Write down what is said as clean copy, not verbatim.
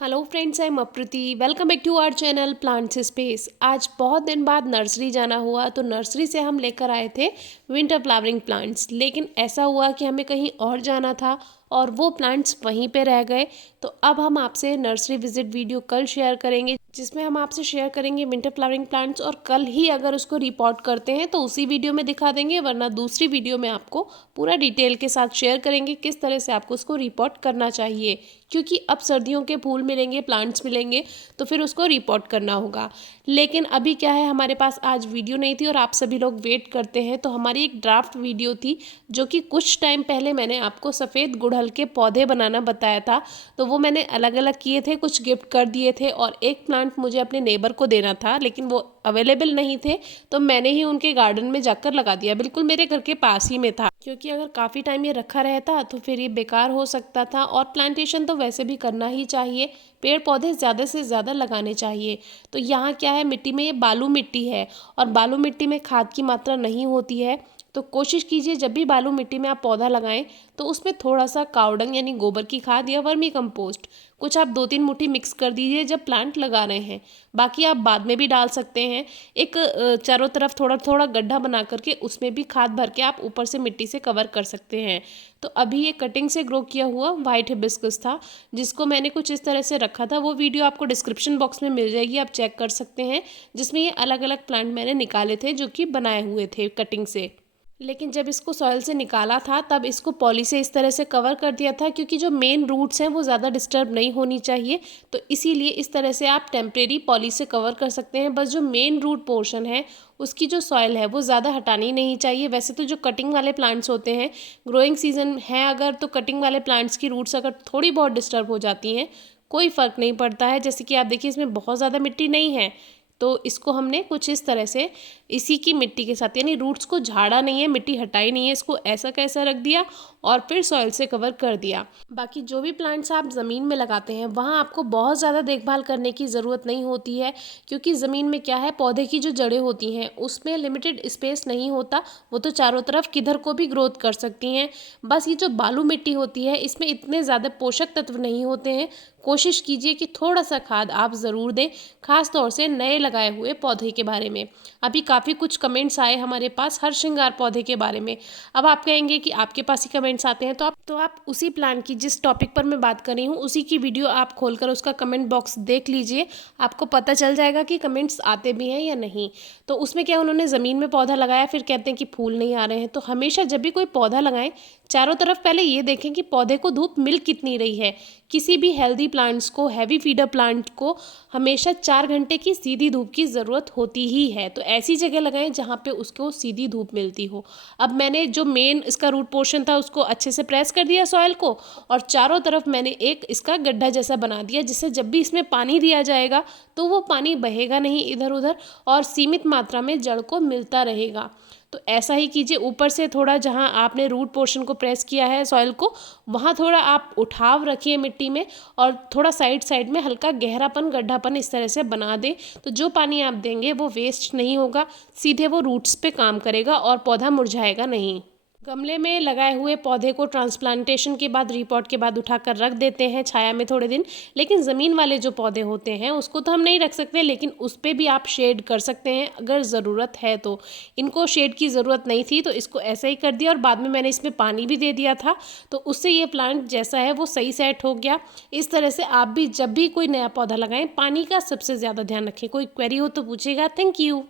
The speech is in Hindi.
Hello friends, I am Apriti. Welcome back to our channel plants space. आज बहुत दिन बाद नर्सरी जाना हुआ, तो नर्सरी से हम लेकर आए थे विंटर फ्लावरिंग प्लांट्स। लेकिन ऐसा हुआ कि हमें कहीं और जाना था और वो प्लांट्स वहीं पे रह गए। तो अब हम आपसे नर्सरी विजिट वीडियो कल शेयर करेंगे, जिसमें हम आपसे शेयर करेंगे विंटर फ्लावरिंग प्लांट्स। और कल ही अगर उसको रिपोर्ट करते हैं तो उसी वीडियो में दिखा देंगे, वरना दूसरी वीडियो में आपको पूरा डिटेल के साथ शेयर करेंगे किस तरह से आपको उसको रिपोर्ट करना चाहिए। क्योंकि अब सर्दियों के फूल मिलेंगे, प्लांट्स मिलेंगे, तो फिर उसको रिपोर्ट करना होगा। लेकिन अभी क्या है, हमारे पास आज वीडियो नहीं थी और आप सभी लोग वेट करते हैं, तो हमारी एक ड्राफ्ट वीडियो थी जो कि कुछ टाइम पहले मैंने आपको सफ़ेद गुड़हल के पौधे बनाना बताया था। तो वो मैंने अलग अलग किए थे, कुछ गिफ्ट कर दिए थे और एक प्लांट मुझे अपने नेबर को देना था, लेकिन वो अवेलेबल नहीं थे, तो मैंने ही उनके गार्डन में जाकर लगा दिया। बिल्कुल मेरे घर के पास ही में था, क्योंकि अगर काफ़ी टाइम ये रखा रहता तो फिर ये बेकार हो सकता था। और प्लांटेशन तो वैसे भी करना ही चाहिए, पेड़ पौधे ज़्यादा से ज़्यादा लगाने चाहिए। तो यहाँ क्या है, मिट्टी में ये बालू मिट्टी है और बालू मिट्टी में खाद की मात्रा नहीं होती है। तो कोशिश कीजिए जब भी बालू मिट्टी में आप पौधा लगाएं तो उसमें थोड़ा सा कावडंग यानी गोबर की खाद या वर्मी कंपोस्ट कुछ आप 2-3 मुट्ठी मिक्स कर दीजिए जब प्लांट लगा रहे हैं। बाकी आप बाद में भी डाल सकते हैं। एक चारों तरफ थोड़ा थोड़ा गड्ढा बना करके उसमें भी खाद भर के आप ऊपर से मिट्टी से कवर कर सकते हैं। तो अभी ये कटिंग से ग्रो किया हुआ वाइट हिबिस्कस था, जिसको मैंने कुछ इस तरह से रखा था। वो वीडियो आपको डिस्क्रिप्शन बॉक्स में मिल जाएगी, आप चेक कर सकते हैं, जिसमें ये अलग अलग प्लांट मैंने निकाले थे जो कि बनाए हुए थे कटिंग से। लेकिन जब इसको सॉइल से निकाला था तब इसको पॉली से इस तरह से कवर कर दिया था, क्योंकि जो मेन रूट्स हैं वो ज़्यादा डिस्टर्ब नहीं होनी चाहिए। तो इसीलिए इस तरह से आप टेम्परेरी पॉली से कवर कर सकते हैं। बस जो मेन रूट पोर्शन है उसकी जो सॉइल है वो ज़्यादा हटानी नहीं चाहिए। वैसे तो जो कटिंग वाले प्लांट्स होते हैं, ग्रोइंग सीजन है अगर, तो कटिंग वाले प्लांट्स की रूट्स अगर थोड़ी बहुत डिस्टर्ब हो जाती हैं कोई फ़र्क नहीं पड़ता है। जैसे कि आप देखिए इसमें बहुत ज़्यादा मिट्टी नहीं है, तो इसको हमने कुछ इस तरह से इसी की मिट्टी के साथ, यानी रूट्स को झाड़ा नहीं है, मिट्टी हटाई नहीं है, इसको ऐसा कैसा रख दिया और फिर सॉइल से कवर कर दिया। बाकी जो भी प्लांट्स आप ज़मीन में लगाते हैं वहाँ आपको बहुत ज़्यादा देखभाल करने की ज़रूरत नहीं होती है, क्योंकि ज़मीन में क्या है, पौधे की जो जड़ें होती हैं उसमें लिमिटेड स्पेस नहीं होता, वो तो चारों तरफ किधर को भी ग्रोथ कर सकती हैं। बस ये जो बालू मिट्टी होती है इसमें इतने ज़्यादा पोषक तत्व नहीं होते हैं। कोशिश कीजिए कि थोड़ा सा खाद आप ज़रूर दें, खास तौर से नए लगाए हुए पौधे के बारे में। अभी काफ़ी कुछ कमेंट्स आए हमारे पास हर श्रृंगार पौधे के बारे में। अब आप कहेंगे कि आपके पास ही कमेंट्स आते हैं, तो आप उसी प्लांट की, जिस टॉपिक पर मैं बात कर रही हूँ, उसी की वीडियो आप खोलकर उसका कमेंट बॉक्स देख लीजिए, आपको पता चल जाएगा कि कमेंट्स आते भी हैं या नहीं। तो उसमें क्या, उन्होंने ज़मीन में पौधा लगाया, फिर कहते हैं कि फूल नहीं आ रहे हैं। तो हमेशा जब भी कोई पौधा लगाएं, चारों तरफ पहले ये देखें कि पौधे को धूप मिल कितनी रही है। किसी भी हेल्दी प्लांट्स को, हैवी फीडर प्लांट को हमेशा 4 घंटे की सीधी धूप की ज़रूरत होती ही है। तो ऐसी जगह लगाएं जहाँ पे उसको सीधी धूप मिलती हो। अब मैंने जो मेन इसका रूट पोर्शन था उसको अच्छे से प्रेस कर दिया सॉइल को, और चारों तरफ मैंने एक इसका गड्ढा जैसा बना दिया, जिससे जब भी इसमें पानी दिया जाएगा तो वो पानी बहेगा नहीं इधर उधर और सीमित मात्रा में जड़ को मिलता रहेगा। तो ऐसा ही कीजिए। ऊपर से थोड़ा, जहाँ आपने रूट पोर्शन को प्रेस किया है सॉइल को, वहाँ थोड़ा आप उठाव रखिए मिट्टी में, और थोड़ा साइड साइड में हल्का गहरापन, गड्ढापन इस तरह से बना दें। तो जो पानी आप देंगे वो वेस्ट नहीं होगा, सीधे वो रूट्स पे काम करेगा और पौधा मुरझाएगा नहीं। गमले में लगाए हुए पौधे को ट्रांसप्लांटेशन के बाद, रिपोर्ट के बाद उठाकर रख देते हैं छाया में थोड़े दिन। लेकिन ज़मीन वाले जो पौधे होते हैं उसको तो हम नहीं रख सकते, लेकिन उस पर भी आप शेड कर सकते हैं अगर ज़रूरत है तो। इनको शेड की ज़रूरत नहीं थी तो इसको ऐसा ही कर दिया, और बाद में मैंने इसमें पानी भी दे दिया था, तो उससे ये प्लांट जैसा है वो सही सेट हो गया। इस तरह से आप भी जब भी कोई नया पौधा लगाएं, पानी का सबसे ज़्यादा ध्यान रखें। कोई क्वेरी हो तो पूछेगा। Thank you.